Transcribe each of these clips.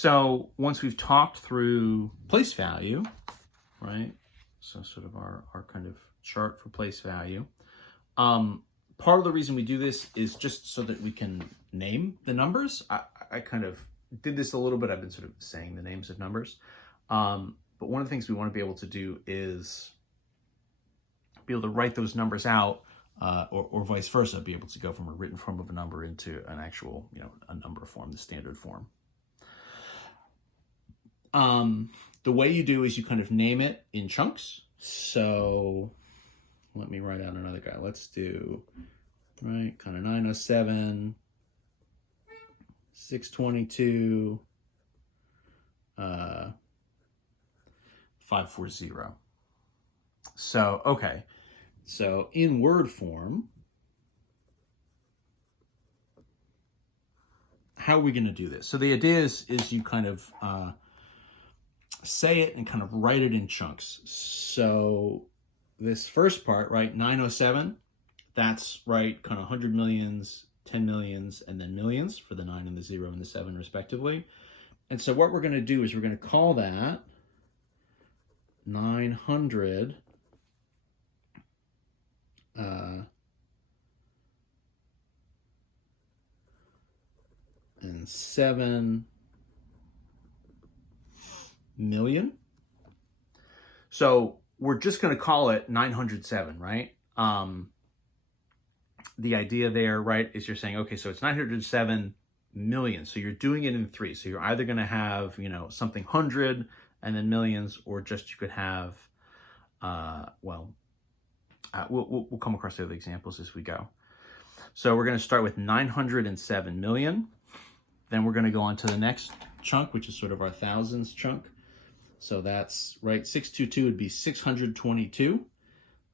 So once we've talked through place value, right? So sort of our kind of chart for place value. Part of the reason we do this is just so that we can name the numbers. I kind of did this a little bit. I've been sort of saying the names of numbers. But one of the things we want to be able to do is be able to write those numbers out, or vice versa, be able to go from a written form of a number into an actual, a number form, the standard form. The way you do is you kind of name it in chunks. So let me write out another guy. Let's do, right, kind of 907, 622, 540. So, okay. So in word form, how are we going to do this? So the idea is you kind of say it and kind of write it in chunks. So this first part, right, 907, that's right, kind of 100 millions, 10 millions, and then millions for the 9 and the 0 and the 7 respectively. And so what we're going to do is we're going to call that 900 and 7 million. So we're just going to call it 907, right? The idea there, right, is you're saying, okay, so it's 907 million. So you're doing it in 3. So you're either going to have, something 100 and then millions, or just you could have, we'll come across the other examples as we go. So we're going to start with 907 million. Then we're going to go on to the next chunk, which is sort of our thousands chunk. So that's, right, 622 would be 622.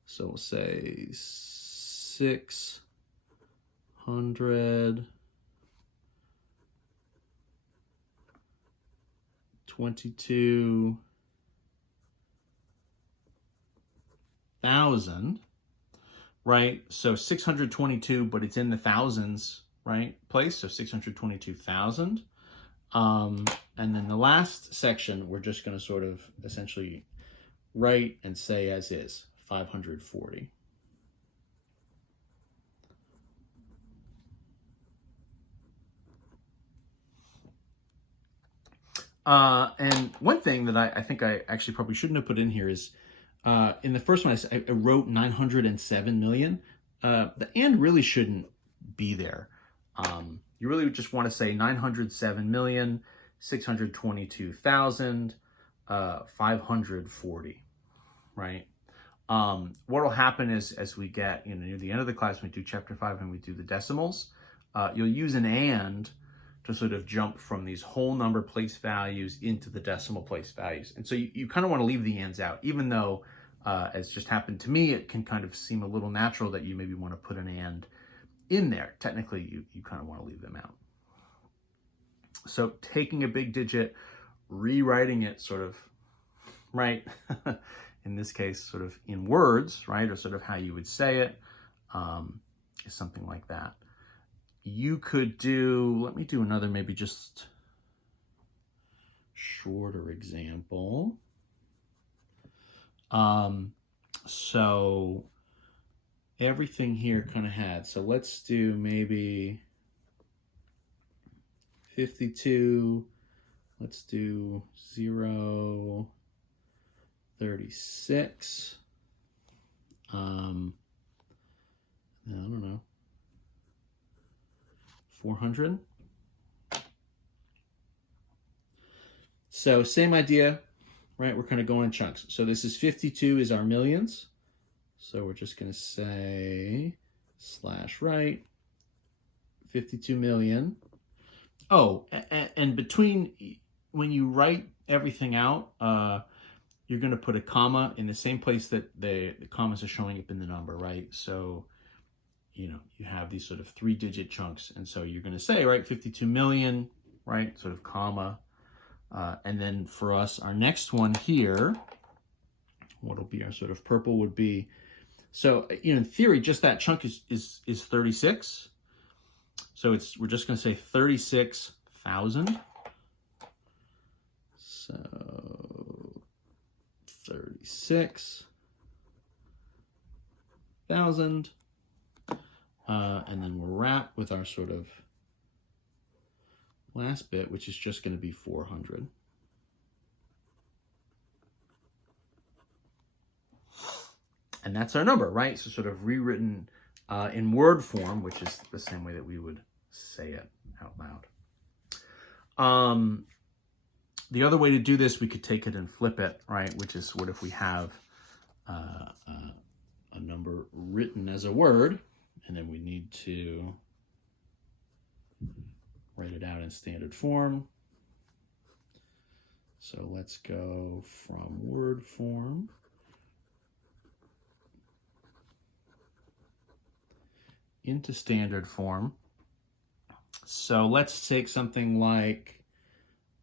So we'll say 622,000, right? So 622, but it's in the thousands, right, place. So 622,000. And then the last section, we're just going to sort of essentially write and say as is, 540. And one thing that I think I actually probably shouldn't have put in here is, in the first one, I wrote 907 million. The and really shouldn't be there. You really just want to say 907,622,540, right? What will happen is as we get near the end of the class, when we do chapter 5 and we do the decimals, you'll use an and to sort of jump from these whole number place values into the decimal place values. And so you kind of want to leave the ands out, even though, as just happened to me, it can kind of seem a little natural that you maybe want to put an and in there. Technically, you kind of want to leave them out. So taking a big digit, rewriting it sort of, right, in this case, sort of in words, right, or sort of how you would say it, is something like that. You could do, let me do another maybe just shorter example. So everything here kind of had, so let's do maybe 52, let's do 0, 36, I don't know, 400. So same idea, right? We're kind of going in chunks. So this is 52 is our millions. So we're just going to say /right 52 million. Oh, and between, when you write everything out, you're going to put a comma in the same place that the commas are showing up in the number, right? So, you have these sort of 3-digit chunks. And so you're going to say, right, 52 million, right, sort of comma. And then for us, our next one here, what'll be our sort of purple would be, so, in theory, just that chunk is 36. So we're just going to say 36,000. So 36,000. And then we'll wrap with our sort of last bit, which is just going to be 400. And that's our number, right? So sort of rewritten in word form, which is the same way that we would say it out loud. The other way to do this, we could take it and flip it, right? Which is what if we have a number written as a word, and then we need to write it out in standard form. So let's go from word form into standard form. So let's take something like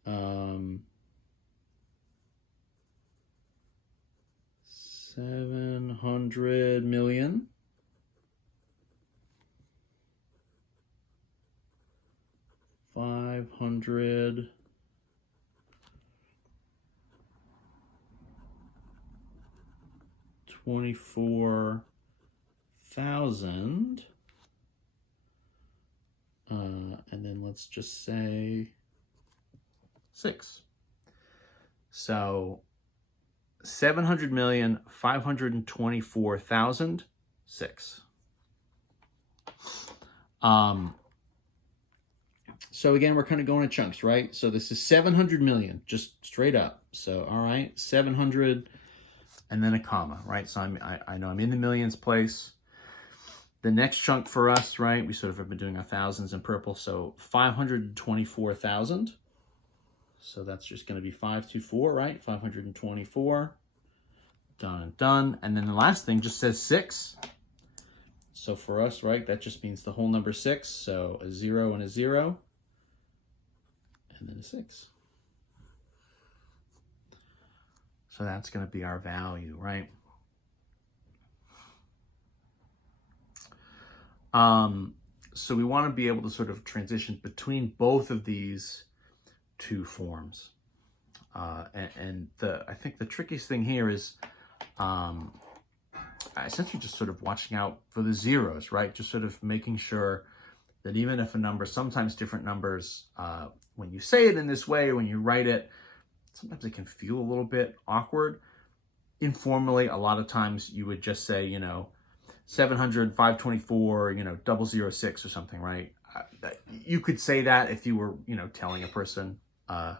700 million. $524,000 and then let's just say 6. So 700,524,006. So again, we're kind of going in chunks, right? So this is 700 million, just straight up. So, all right, 700 and then a comma, right? So I know I'm in the millions place. The next chunk for us, right, we sort of have been doing our thousands in purple. So 524,000. So that's just going to be 524, right? 524. Done and done. And then the last thing just says 6. So for us, right, that just means the whole number 6. So a 0 and a 0. And then a 6. So that's going to be our value, right? So we want to be able to sort of transition between both of these two forms. And I think the trickiest thing here is essentially just sort of watching out for the zeros, right? Just sort of making sure that even if a number, sometimes different numbers, when you say it in this way, when you write it, sometimes it can feel a little bit awkward. Informally, a lot of times you would just say, 700, 524, 006 or something, right? You could say that if you were, telling a person in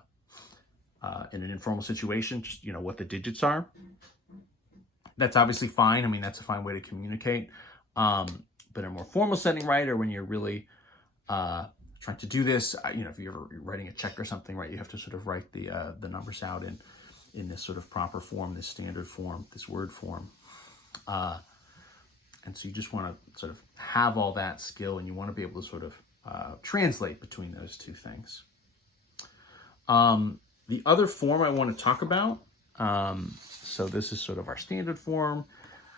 an informal situation, just, what the digits are. That's obviously fine. I mean, that's a fine way to communicate. But in a more formal setting, right, or when you're really trying to do this, if you're writing a check or something, right, you have to sort of write the numbers out in this sort of proper form, this standard form, this word form. And so you just want to sort of have all that skill, and you want to be able to sort of translate between those two things. The other form I want to talk about, so this is sort of our standard form.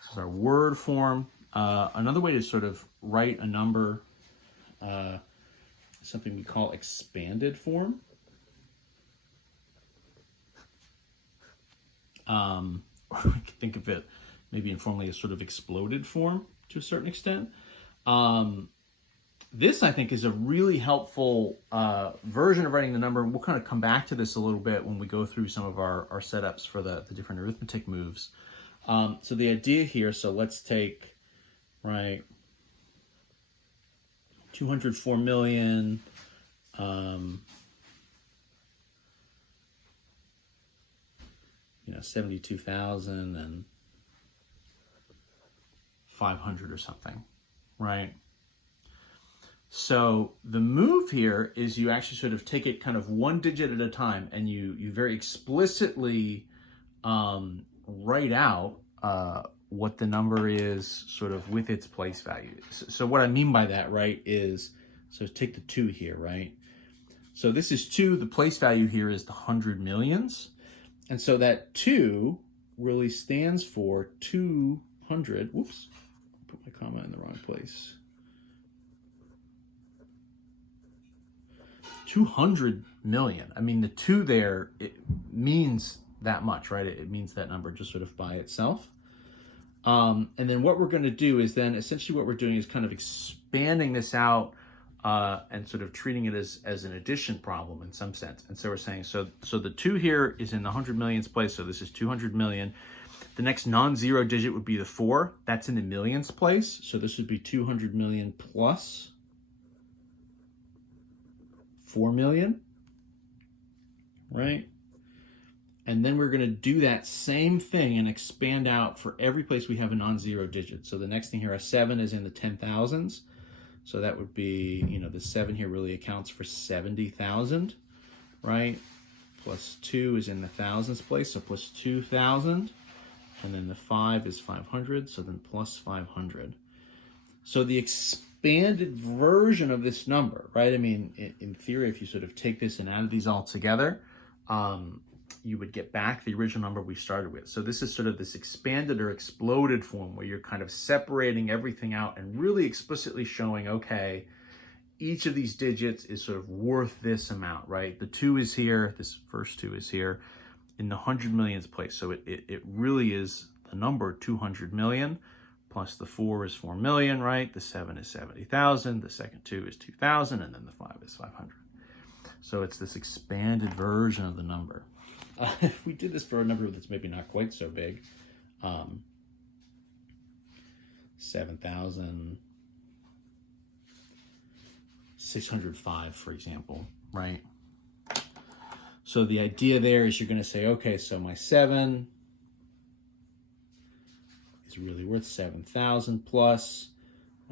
This is our word form. Another way to sort of write a number, something we call expanded form. Or we can think of it maybe informally as sort of exploded form to a certain extent. This, I think, is a really helpful version of writing the number. And we'll kind of come back to this a little bit when we go through some of our setups for the different arithmetic moves. So the idea here, so let's take, right, 204 million, 72,000 and 500 or something, right? So the move here is you actually sort of take it kind of one digit at a time, and you very explicitly write out what the number is sort of with its place value. So what I mean by that, right, is, so take the 2 here, right? So this is 2, the place value here is the 100 millions. And so that 2 really stands for 200, whoops, put my comma in the wrong place. 200 million. I mean, the 2 there, it means that much, right? It means that number just sort of by itself. And then what we're going to do is then essentially what we're doing is kind of expanding this out and sort of treating it as an addition problem in some sense. And so we're saying, so the 2 here is in the 100 millions place. So this is 200 million. The next non-zero digit would be the 4. That's in the millions place. So this would be 200 million plus 4 million, right? And then we're going to do that same thing and expand out for every place we have a non-zero digit. So the next thing here, a 7 is in the 10,000s. So that would be, you know, the 7 here really accounts for 70,000, right? Plus 2 is in the thousands place, so plus 2,000. And then the 5 is 500, so then plus 500. So the expanded version of this number, right? I mean, in theory, if you sort of take this and add these all together, you would get back the original number we started with. So this is sort of this expanded or exploded form where you're kind of separating everything out and really explicitly showing, okay, each of these digits is sort of worth this amount, right? The 2 is here, this first 2 is here in the 100 millions place. So it really is the number 200 million plus the 4 is 4 million, right? The 7 is 70,000, the second 2 is 2,000, and then the 5 is 500. So it's this expanded version of the number. If we did this for a number that's maybe not quite so big, 7,605, for example, right? So the idea there is you're going to say, okay, so my 7 is really worth 7,000 plus,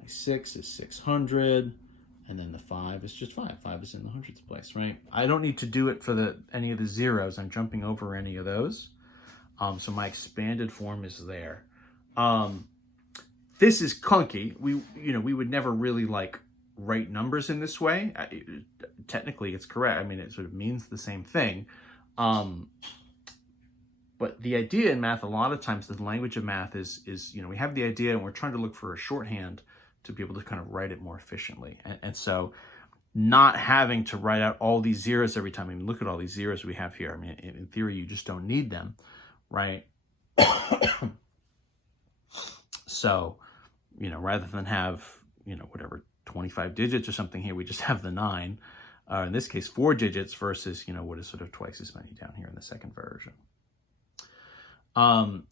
my 6 is 600, and then the 5 is just 5. 5 is in the hundreds place, right? I don't need to do it for any of the zeros. I'm jumping over any of those. So my expanded form is there. This is clunky. We would never really like write numbers in this way. Technically, it's correct. I mean, it sort of means the same thing. But the idea in math, a lot of times, the language of math is we have the idea and we're trying to look for a shorthand to be able to kind of write it more efficiently. And so not having to write out all these zeros every time. I mean, look at all these zeros we have here. I mean, in theory, you just don't need them, right? So, rather than have, whatever, 25 digits or something here, we just have the 9. In this case, 4 digits versus, what is sort of twice as many down here in the second version.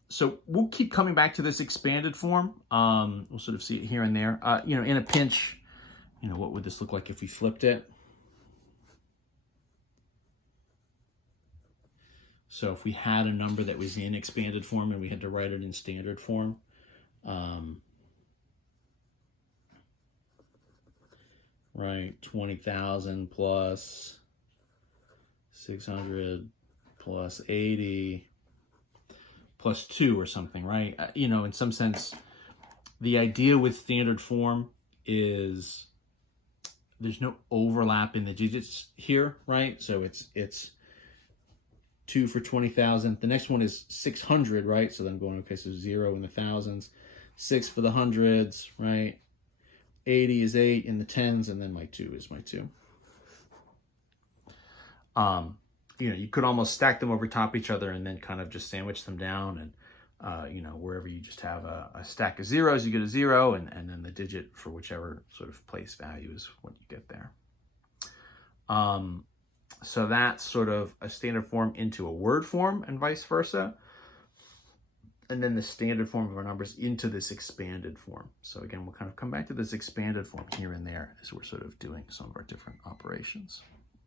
So we'll keep coming back to this expanded form. We'll sort of see it here and there. In a pinch, what would this look like if we flipped it? So if we had a number that was in expanded form and we had to write it in standard form, right, 20,000 plus 600 plus 80 plus 2 or something, right? In some sense, the idea with standard form is there's no overlap in the digits here, right? So it's 2 for 20,000. The next one is 600, right? So then going, okay, so 0 in the thousands, 6 for the hundreds, right? 80 is 8 in the tens, and then my 2 is my 2. You could almost stack them over top each other and then kind of just sandwich them down. And, wherever you just have a stack of zeros, you get a 0, and then the digit for whichever sort of place value is what you get there. So that's sort of a standard form into a word form and vice versa. And then the standard form of our numbers into this expanded form. So again, we'll kind of come back to this expanded form here and there as we're sort of doing some of our different operations.